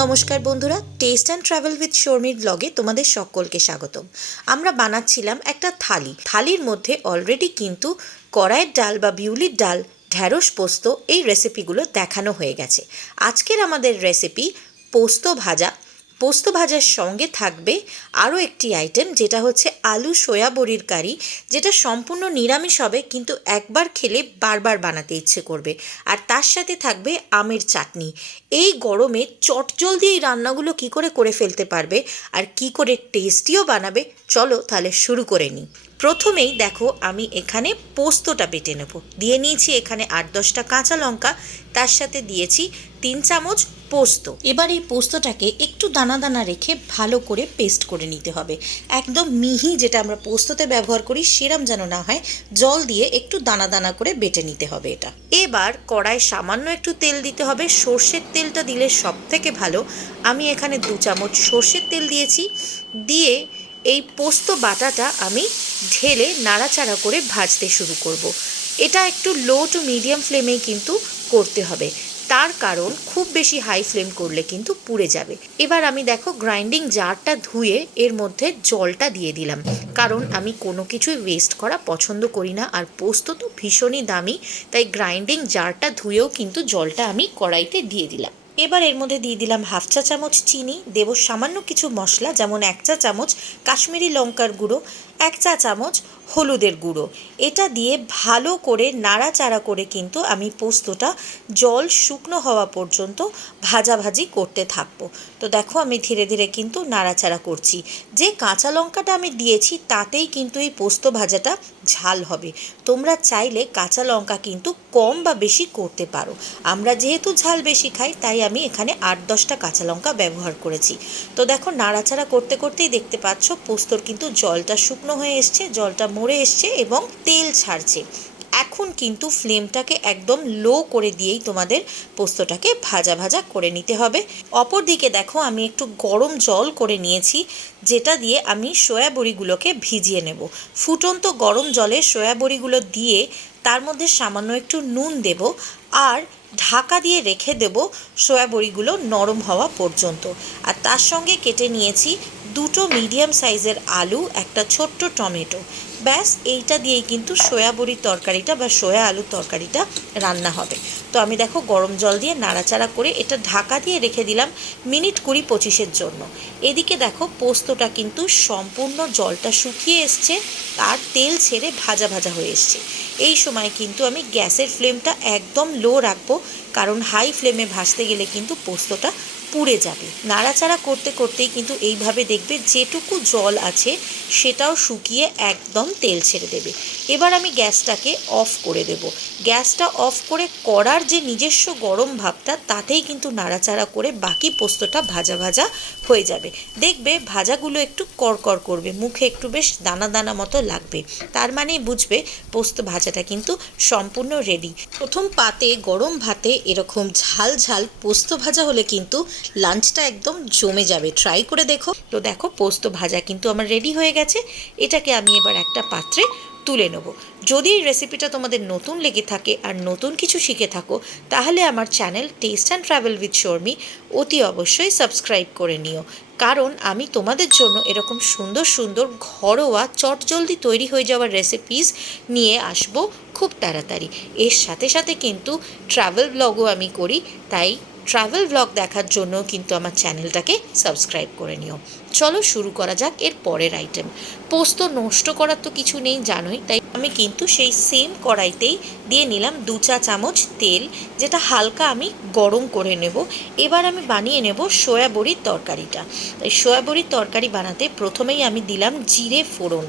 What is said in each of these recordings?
নমস্কার বন্ধুরা, test and travel with শর্মির ব্লগে তোমাদের সকলকে স্বাগতম। আমরা বানাচ্ছিলাম একটা থালির মধ্যে অলরেডি কিন্তু কড়াইয়ের ডাল বা বিউলির ডাল, ঢ্যাঁড়স পোস্ত এই রেসিপিগুলো দেখানো হয়ে গেছে। আজকের আমাদের রেসিপি পোস্ত ভাজা। পোস্ত ভাজার সঙ্গে থাকবে আরও একটি আইটেম, যেটা হচ্ছে আলু সয়া বড়ির কারি, যেটা সম্পূর্ণ নিরামিষ হবে কিন্তু একবার খেলে বারবার বানাতে ইচ্ছে করবে। আর তার সাথে থাকবে আমের চাটনি। এই গরমে চটজলদি এই রান্নাগুলো কী করে করে ফেলতে পারবে আর কি করে টেস্টিও বানাবে, চলো তাহলে শুরু করে নিই। প্রথমেই দেখো, আমি এখানে পোস্তটা বেটে নেব। দিয়ে নিয়েছি এখানে 8-10টা কাঁচা লঙ্কা, তার সাথে দিয়েছি 3 চামচ পোস্ত। এবার এই পোস্তটাকে একটু দানা দানা রেখে ভালো করে পেস্ট করে নিতে হবে। একদম মিহি যেটা আমরা পোস্ততে ব্যবহার করি সেরম যেন না হয়, জল দিয়ে একটু দানা দানা করে বেটে নিতে হবে এটা। এবার কড়ায় সামান্য একটু তেল দিতে হবে। সর্ষের তেলটা দিলে সব থেকে ভালো। আমি এখানে 2 চামচ সর্ষের তেল দিয়েছি। দিয়ে এই পোস্ত বাটাটা আমি ঢেলে নাড়াচাড়া করে ভাজতে শুরু করব। এটা একটু লো টু মিডিয়াম ফ্লেমেই কিন্তু করতে হবে, তার কারণ খুব বেশি হাই ফ্লেম করলে কিন্তু পুড়ে যাবে। এবার আমি দেখো গ্রাইন্ডিং জারটা ধুয়ে এর মধ্যে জলটা দিয়ে দিলাম, কারণ আমি কোনো কিছুই ওয়েস্ট করা পছন্দ করি না। আর পোস্ত তো ভীষণই দামি, তাই গ্রাইন্ডিং জারটা ধুয়েও কিন্তু জলটা আমি কড়াইতে দিয়ে দিলাম। এবার এর মধ্যে দিয়ে দিলাম 1/2 চা চামচ চিনি, দেব সামান্য কিছু মশলা, যেমন 1 চা চামচ কাশ্মীরি লঙ্কার গুঁড়ো, 1 চা চামচ হলুদের গুঁড়ো। এটা দিয়ে ভালো করে নাড়াচাড়া করে কিন্তু আমি পোস্তটা জল শুকনো হওয়া পর্যন্ত ভাজাভাজি করতে থাকবো। তো দেখো আমি ধীরে ধীরে কিন্তু নাড়াচাড়া করছি। যে কাঁচা লঙ্কাটা আমি দিয়েছি তাতেই কিন্তু এই পোস্ত ভাজাটা ঝাল হবে। তোমরা চাইলে কাঁচা লঙ্কা কিন্তু কম বা বেশি করতে পারো। আমরা যেহেতু ঝাল বেশি খাই, তাই আমি এখানে 8-10টা কাঁচা লঙ্কা ব্যবহার করেছি। তো দেখো নাড়াচাড়া করতে করতেই দেখতে পাচ্ছ পোস্তর কিন্তু জলটা শুকনো হয়ে এসছে, জলটা মরে এসছে এবং তেল ছাড়ছে। এখন কিন্তু ফ্লেমটাকে একদম লো করে দিয়েই তোমাদের পোস্তটাকে ভাজা ভাজা করে নিতে হবে। অপরদিকে দেখো আমি একটু গরম জল করে নিয়েছি, যেটা দিয়ে আমি সয়া বড়িগুলোকে ভিজিয়ে নেব। ফুটন্ত গরম জলে সয়া বড়িগুলো দিয়ে তার মধ্যে সামান্য একটু নুন দেব আর ঢাকা দিয়ে রেখে দেব সয়া বড়িগুলো নরম হওয়া পর্যন্ত। আর তার সঙ্গে কেটে নিয়েছি 2টো মিডিয়াম সাইজের আলু, একটা ছোট্ট টমেটো। ব্যাস এইটা দিয়েই কিন্তু সয়া বড়ির তরকারিটা বা সয়া আলুর তরকারিটা রান্না হবে। তো আমি দেখো গরম জল দিয়ে নাড়াচাড়া করে এটা ঢাকা দিয়ে রেখে দিলাম মিনিট 20-25-এর জন্য। এদিকে দেখো পোস্তটা কিন্তু সম্পূর্ণ জলটা শুকিয়ে এসছে আর তেল ছেড়ে ভাজা ভাজা হয়ে এসছে। এই সময় কিন্তু আমি গ্যাসের ফ্লেমটা একদম লো রাখবো, কারণ হাই ফ্লেমে ভাজতে গেলে কিন্তু পোস্তটা পুড়ে যাবে। নাড়াচাড়া করতে করতেই কিন্তু এইভাবে দেখবে যেটুকু জল আছে সেটাও শুকিয়ে একদম তেল ছেড়ে দেবে। এবার আমি গ্যাসটাকে অফ করে দেব। গ্যাসটা অফ করে কড়ার যে নিজস্ব গরম ভাবটা, তাতেই কিন্তু নাড়াচাড়া করে বাকি পোস্তটা ভাজা ভাজা হয়ে যাবে। দেখবে ভাজাগুলো একটু কড়কড় করবে, মুখে একটু বেশ দানা দানা মতো লাগবে, তার মানেই বুঝবে পোস্ত ভাজাটা কিন্তু সম্পূর্ণ রেডি। প্রথম পাতে গরম ভাতে এরকম ঝাল ঝাল পোস্ত ভাজা হলে কিন্তু লাঞ্চটা একদম জমে যাবে। ট্রাই করে দেখো। তো দেখো পোস্ত ভাজা কিন্তু আমার রেডি হয়ে গেছে। এটাকে আমি এবার একটা পাত্রে তুলে নেব। যদি এই রেসিপিটা তোমাদের নতুন লেগে থাকে আর নতুন কিছু শিখে থাকো, তাহলে আমার channel test and travel with Sharmi অতি অবশ্যই সাবস্ক্রাইব করে নিও, কারণ আমি তোমাদের জন্য এরকম সুন্দর সুন্দর ঘরোয়া চটজলদি তৈরি হয়ে যাওয়ার রেসিপিস নিয়ে আসবো খুব তাড়াতাড়ি। এর সাথে সাথে কিন্তু ট্রাভেল ব্লগও আমি করি, তাই ট্রাভেল ব্লগ দেখার জন্য কিন্তু আমার চ্যানেলটাকে সাবস্ক্রাইব করে নিও। চলো শুরু করা যাক এর পরের আইটেম। পোস্ত নষ্ট করার তো কিছু নেই জানোই, তাই আমি কিন্তু সেই সেম কড়াইতেই দিয়ে নিলাম 2 চা চামচ তেল, যেটা হালকা আমি গরম করে নেব। এবার আমি বানিয়ে নেব সয়া বড়ির তরকারিটা। তাই সয়া বড়ির তরকারি বানাতে প্রথমেই আমি দিলাম জিরে ফোড়ন।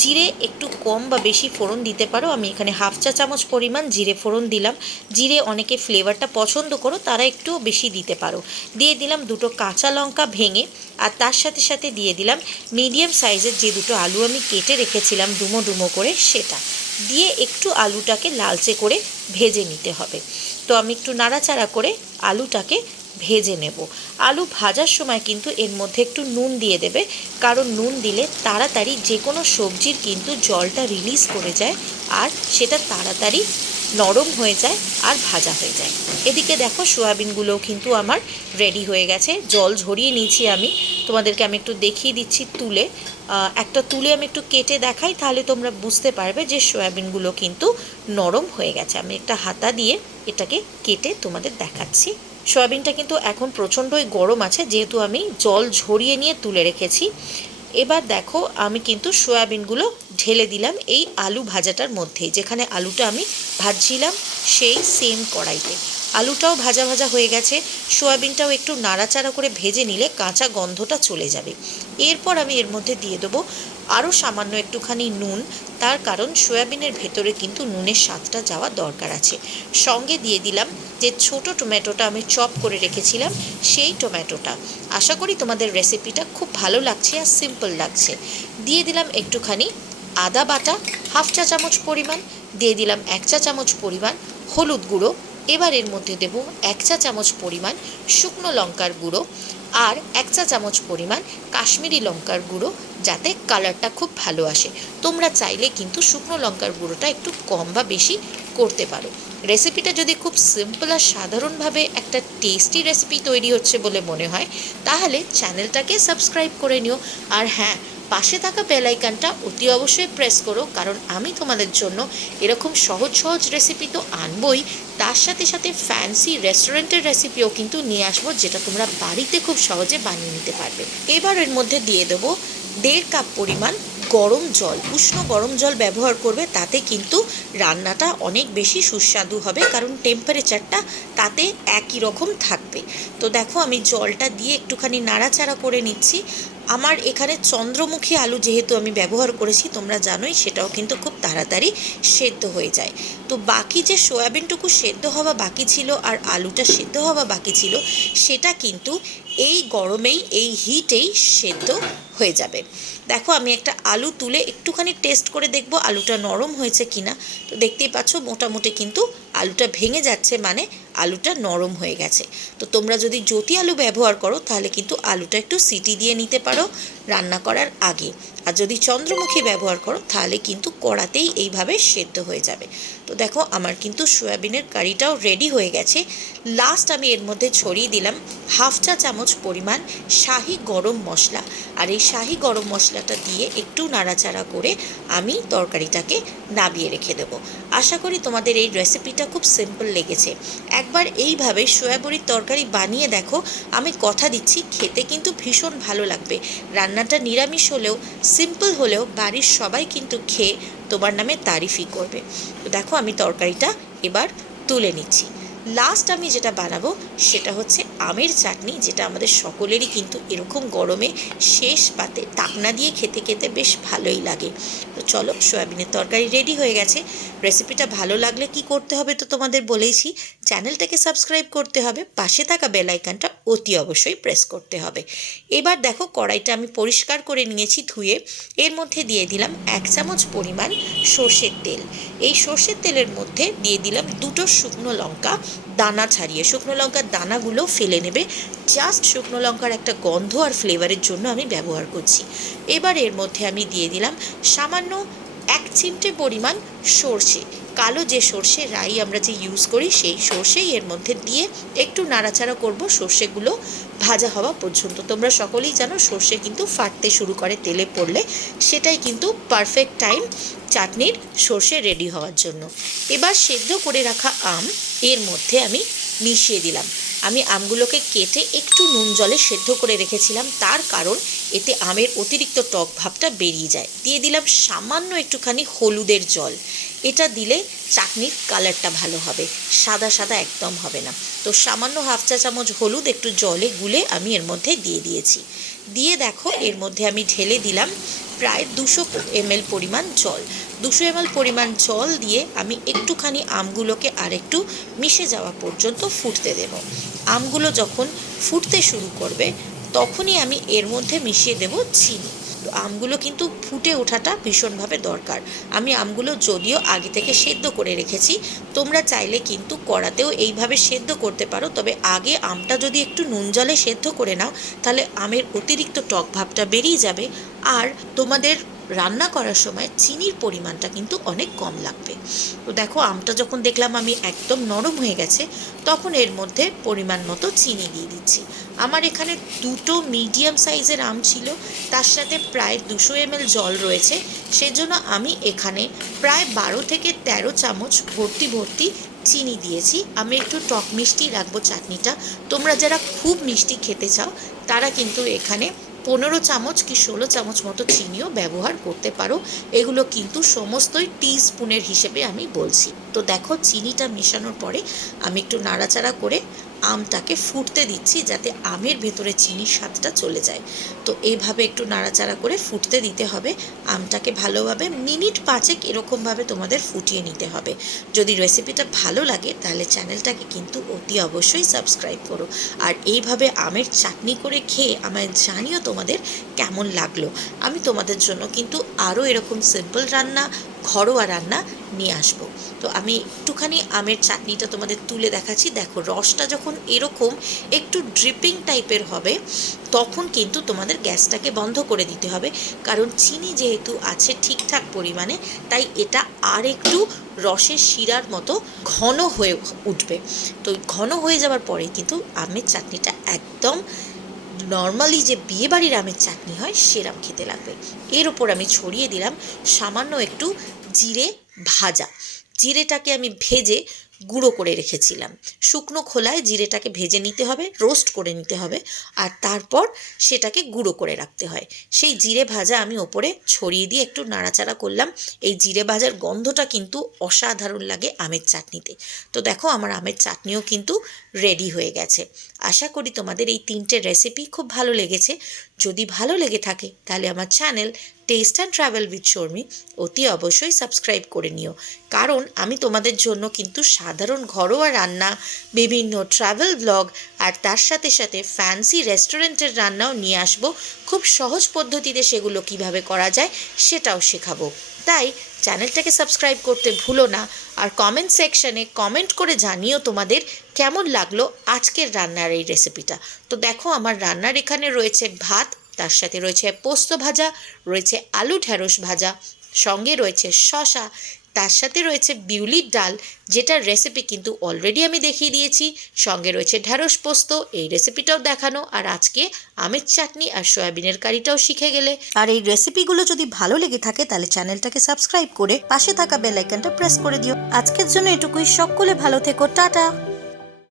জিরে একটু কম বা বেশি ফোড়ন দিতে পারো, আমি এখানে 1/2 চা চামচ পরিমাণ জিরে ফোড়ন দিলাম। জিরে অনেকে ফ্লেভারটা পছন্দ করো, তারা একটু বেশি দিতে পারো। দিয়ে দিলাম 2টো কাঁচা লঙ্কা ভেঙে, আর তার সাথে সাথে দিয়ে দিলাম মিডিয়াম সাইজের যে 2টো আলু আমি কেটে রেখেছিলাম ডুমো ডুমো করে, সেটা দিয়ে একটু আলুটাকে লালচে করে ভেজে নিতে হবে। তো আমি একটু নাড়াচাড়া করে আলুটাকে ভেজে নেব। আলু ভাজার সময় কিন্তু এর মধ্যে একটু নুন দিয়ে দেবে, কারণ নুন দিলে তাড়াতাড়ি যে কোনো সবজির কিন্তু জলটা রিলিজ করে যায় আর সেটা তাড়াতাড়ি নরম হয়ে যায় আর ভাজা হয়ে যায়। এদিকে দেখো সয়াবিনগুলোও কিন্তু আমার রেডি হয়ে গেছে। জল ঝরিয়ে নিয়েছি আমি, তোমাদেরকে আমি একটু দেখিয়ে দিচ্ছি তুলে। একটা তুলে আমি একটু কেটে দেখাই, তাহলে তোমরা বুঝতে পারবে যে সয়াবিনগুলো কিন্তু নরম হয়ে গেছে। আমি একটা হাতা দিয়ে এটাকে কেটে তোমাদের দেখাচ্ছি। সয়াবিনটা কিন্তু এখন প্রচণ্ডই গরম আছে, যেহেতু আমি জল ঝরিয়ে নিয়ে তুলে রেখেছি। এবার দেখো আমি কিন্তু সয়াবিনগুলো ঢেলে দিলাম এই আলু ভাজাটার মধ্যেই, যেখানে আলুটা আমি ভাজছিলাম সেই সেম কড়াইতে। আলুটাও ভাজা ভাজা হয়ে গেছে, সয়াবিনটাও একটু নাড়াচাড়া করে ভেজে নিলে কাঁচা গন্ধটা চলে যাবে। এরপর আমি এর মধ্যে দিয়ে দেবো আরও সামান্য একটুখানি নুন, তার কারণ সয়াবিনের ভেতরে কিন্তু নুনের স্বাদটা যাওয়া দরকার আছে। সঙ্গে দিয়ে দিলাম যে ছোট টমেটোটা আমি চপ করে রেখেছিলাম, সেই টমেটোটা। আশা করি তোমাদের রেসিপিটা খুব ভালো লাগছে আর সিম্পল লাগছে। দিয়ে দিলাম একটুখানি আদা বাটা, হাফ চা চামচ পরিমাণ। দিয়ে দিলাম 1 চা চামচ পরিমাণ হলুদ গুঁড়ো। এবার এর মধ্যে দেব 1 চা চামচ পরিমাণ শুকনো লঙ্কার গুঁড়ো আর 1 চা চামচ পরিমাণ কাশ্মীরি লঙ্কার গুঁড়ো, যাতে কালারটা খুব ভালো আসে। তোমরা চাইলে কিন্তু শুকনো লঙ্কার গুঁড়োটা একটু কম বা বেশি করতে পারো। রেসিপিটা যদি খুব সিম্পল আর সাধারণভাবে একটা টেস্টি রেসিপি তৈরি হচ্ছে বলে মনে হয়, তাহলে চ্যানেলটাকে সাবস্ক্রাইব করে নিও। আর হ্যাঁ, পাশে থাকা বেল আইকনটা অতি অবশ্যই প্রেস করো, কারণ আমি তোমাদের জন্য এরকম সহজ সহজ রেসিপি তো আনবই, তার সাথে সাথে ফ্যান্সি রেস্টুরেন্টের রেসিপিও কিন্তু নিয়ে আসবো, যেটা তোমরা বাড়িতে খুব সহজে বানিয়ে নিতে পারবে। এবার এর মধ্যে দিয়ে দেবো 1.5 কাপ পরিমাণ গরম জল। উষ্ণ গরম জল ব্যবহার করবে, তাতে কিন্তু রান্নাটা অনেক বেশি সুস্বাদু হবে, কারণ টেম্পারেচারটা তাতে একই রকম থাকবে। তো দেখো আমি জলটা দিয়ে একটুখানি নাড়াচাড়া করে নিচ্ছি। আমার এখানে চন্দ্রমুখী আলু যেহেতু আমি ব্যবহার করেছি, তোমরা জানোই, সেটাও কিন্তু খুব তাড়াতাড়ি সেদ্ধ হয়ে যায়। তো বাকি যে সয়াবিনটুকু সেদ্ধ হওয়া বাকি ছিল আর আলুটা সেদ্ধ হওয়া বাকি ছিল, সেটা কিন্তু এই গরমেই এই হিটেই সেদ্ধ হয়ে যাবে। দেখো আমি একটা আলু তুলে একটুখানি টেস্ট করে দেখব আলুটা নরম হয়েছে কিনা। তো দেখতেই পাচ্ছ মোটামুটি কিন্তু আলুটা ভেঙে যাচ্ছে, মানে আলুটা নরম হয়ে গেছে। তো তোমরা যদি জ্যোতি আলু ব্যবহার করো, তাহলে কিন্তু আলুটা একটু সিটি দিয়ে নিতে পারো রান্না করার আগে। আর যদি চন্দ্রমুখী ব্যবহার করো, তাহলে কিন্তু কড়াতেই এইভাবে সেদ্ধ হয়ে যাবে। তো দেখো আমার কিন্তু সয়াবিনের কারিটাও রেডি হয়ে গেছে। লাস্ট আমি এর মধ্যে ছড়িয়ে দিলাম হাফ চা চামচ পরিমাণ শাহি গরম মশলা। আর এই শাহি গরম মশলাটা দিয়ে একটু নাড়াচাড়া করে আমি তরকারিটাকে নামিয়ে রেখে দেবো। আশা করি তোমাদের এই রেসিপিটা খুব সিম্পল লেগেছে। একবার এইভাবে সয়াবড়ির তরকারি বানিয়ে দেখো, আমি কথা দিচ্ছি খেতে কিন্তু ভীষণ ভালো লাগবে। রান্নাটা নিরামিষ হলেও, সিম্পল হলেও বাড়ির সবাই কিন্তু খেয়ে তোমার নামে তারিফই করবে। তো দেখো আমি তরকারিটা এবার তুলে নিচ্ছি। লাস্ট আমি যেটা বানাবো সেটা হচ্ছে আমের চাটনি, যেটা আমাদের সকলেরই কিন্তু এরকম গরমে শেষ পাতে টাকনা দিয়ে খেতে খেতে বেশ ভালোই লাগে। তো চলো, সয়াবিনের তরকারি রেডি হয়ে গেছে। রেসিপিটা ভালো লাগলে কি করতে হবে তো তোমাদের বলেইছি, চ্যানেলটাকে সাবস্ক্রাইব করতে হবে, পাশে থাকা বেল আইকনটা অতি অবশ্যই প্রেস করতে হবে। এবার দেখো কড়াইটা আমি পরিষ্কার করে নিয়েছি ধুয়ে। এর মধ্যে দিয়ে দিলাম 1 চামচ পরিমাণ সর্ষের তেল। এই সর্ষের তেলের মধ্যে দিয়ে দিলাম 2টো শুকনো লঙ্কা দানা ছাড়িয়ে। শুকনো লঙ্কার দানাগুলো ফেলে নেবে, জাস্ট শুকনো লঙ্কার একটা গন্ধ আর ফ্লেভারের জন্য আমি ব্যবহার করছি। এবার এর মধ্যে আমি দিয়ে দিলাম সামান্য 1 চিমটে পরিমাণ সর্ষে, কালো যে সর্ষে রাই আমরা যে ইউজ করি, সেই সর্ষেই এর মধ্যে দিয়ে একটু নাড়াচাড়া করব সর্ষেগুলো ভাজা হওয়া পর্যন্ত। তোমরা সকলেই জানো সর্ষে কিন্তু ফাটতে শুরু করে তেলে পড়লে, সেটাই কিন্তু পারফেক্ট টাইম চাটনির সর্ষে রেডি হওয়ার জন্য। এবার সেদ্ধ করে রাখা আম এর মধ্যে আমি মিশিয়ে দিলাম। আমি আমগুলোকে কেটে একটু নুন জলে সেদ্ধ করে রেখেছিলাম, তার কারণ এতে আমের অতিরিক্ত টক ভাবটা বেরিয়ে যায়। দিয়ে দিলাম সামান্য একটুখানি হলুদের জল। এটা দিলে চাটনির কালারটা ভালো হবে, সাদা সাদা একদম হবে না। তো সামান্য হাফ চা চামচ হলুদ একটু জলে গুলে আমি এর মধ্যে দিয়ে দিয়েছি। দিয়ে দেখো এর মধ্যে আমি ঢেলে দিলাম প্রায় 200 ml পরিমাণ জল। 200 ml পরিমাণ জল দিয়ে আমি একটুখানি আমগুলোকে আরেকটু মিশে যাওয়া পর্যন্ত ফুটতে দেব। আমগুলো যখন ফুটতে শুরু করবে, তখনই আমি এর মধ্যে মিশিয়ে দেব চিনি। তো আমগুলো কিন্তু ফুটে ওঠাটা ভীষণভাবে দরকার। আমি আমগুলো যদিও আগে থেকে সেদ্ধ করে রেখেছি, তোমরা চাইলে কিন্তু কড়াতেও এইভাবে সেদ্ধ করতে পারো, তবে আগে আমটা যদি একটু নুন জলে সেদ্ধ করে নাও, তাহলে আমের অতিরিক্ত টক ভাবটা বেরিয়ে যাবে আর তোমাদের রান্না করার সময় চিনির পরিমাণটা কিন্তু অনেক কম লাগবে। তো দেখো আমটা যখন দেখলাম আমি একদম নরম হয়ে গেছে, তখন এর মধ্যে পরিমাণ মতো চিনি দিয়ে দিচ্ছি। আমার এখানে দুটো মিডিয়াম সাইজের আম ছিল, তার সাথে প্রায় 200 ml জল রয়েছে, সেজন্য আমি এখানে প্রায় 12 থেকে 13 চামচ ভর্তি ভর্তি চিনি দিয়েছি। আমি একটু টক মিষ্টি রাখবো চাটনিটা। তোমরা যারা খুব মিষ্টি খেতে চাও তারা কিন্তু এখানে 15 চামচ কি 16 চামচ মতো চিনিও ব্যবহার করতে পারো। এগুলো কিন্তু সমস্তই টিস্পুনের হিসেবে আমি বলছি। তো দেখো চিনিটা মেশানোর পরে আমি একটু নাড়াচাড়া করে আমটাকে ফুটতে দিচ্ছি, যাতে আমের ভেতরে চিনির স্বাদটা চলে যায়। তো এইভাবে একটু নাড়াচাড়া করে ফুটতে দিতে হবে আমটাকে ভালোভাবে, মিনিট 5 এরকমভাবে তোমাদের ফুটিয়ে নিতে হবে। যদি রেসিপিটা ভালো লাগে তাহলে চ্যানেলটাকে কিন্তু অতি অবশ্যই সাবস্ক্রাইব করো। আর এইভাবে আমের চাটনি করে খেয়ে আমায় জানিও তোমাদের কেমন লাগলো। আমি তোমাদের জন্য কিন্তু আরও এরকম সিম্পল রান্না, ঘরোয়া রান্না নিয়ে আসবো। তো আমি একটুখানি আমের চাটনিটা তোমাদের তুলে দেখাচ্ছি। দেখো রসটা যখন এরকম একটু ড্রিপিং টাইপের হবে, তখন কিন্তু তোমাদের গ্যাসটাকে বন্ধ করে দিতে হবে, কারণ চিনি যেহেতু আছে ঠিকঠাক পরিমাণে, তাই এটা আর একটু রসের শিরার মতো ঘন হয়ে উঠবে। তো ঘন হয়ে যাওয়ার পরে কিন্তু আমের চাটনিটা একদম নর্মালি যে বিয়েবাড়ির আমের চাটনি হয় সেরম খেতে লাগবে। এর ওপর আমি ছড়িয়ে দিলাম সামান্য একটু জিরে ভাজা। জিরেটাকে আমি ভেজে গুঁড়ো করে রেখেছিলাম। শুকনো খোলায় জিরেটাকে ভেজে নিতে হবে, রোস্ট করে নিতে হবে, আর তারপর সেটাকে গুঁড়ো করে রাখতে হয়। সেই জিরে ভাজা আমি ওপরে ছড়িয়ে দিয়ে একটু নাড়াচাড়া করলাম। এই জিরে ভাজার গন্ধটা কিন্তু অসাধারণ লাগে আমের চাটনিতে। তো দেখো আমার আমের চাটনিও কিন্তু রেডি হয়ে গেছে। আশা করি তোমাদের এই 3টে রেসিপি খুব ভালো লেগেছে। যদি ভালো লেগে থাকে তাহলে আমার channel test and travel with Sharmi অতি অবশ্যই সাবস্ক্রাইব করে নিও, কারণ আমি তোমাদের জন্য কিন্তু সাধারণ ঘরোয়া রান্না, বিভিন্ন ট্রাভেল ব্লগ, আর তার সাথে সাথে ফ্যান্সি রেস্টুরেন্টের রান্নাও নিয়ে আসবো। খুব সহজ পদ্ধতিতে সেগুলো কিভাবে করা যায় সেটাও শেখাবো। তাই চ্যানেলটাকে সাবস্ক্রাইব করতে ভুলো না, আর কমেন্ট সেকশনে কমেন্ট করে জানিও তোমাদের কেমন লাগলো আজকের রান্নার এই রেসিপিটা। তো দেখো আমার রান্নার এখানে রয়েছে ভাত, তার সাথে রয়েছে পোস্ত ভাজা, রয়েছে আলু ঢ্যাঁড়স ভাজা, সঙ্গে রয়েছে শসা, তার সাথে রয়েছে বিউলির ডাল, যেটার রেসিপি কিন্তু অলরেডি আমি দেখিয়ে দিয়েছি। সঙ্গে রয়েছে ঢ্যাঁড়স পোস্ত, এই রেসিপিটাও দেখানো, আর আজকে আমের চাটনি আর সয়াবিনের কারিটাও শিখে গেলে। আর এই রেসিপিগুলো যদি ভালো লেগে থাকে তাহলে চ্যানেলটাকে সাবস্ক্রাইব করে পাশে থাকা বেল আইকনটা প্রেস করে দিও। আজকের জন্য এটুকুই। সকলে ভালো থেকো, টাটা।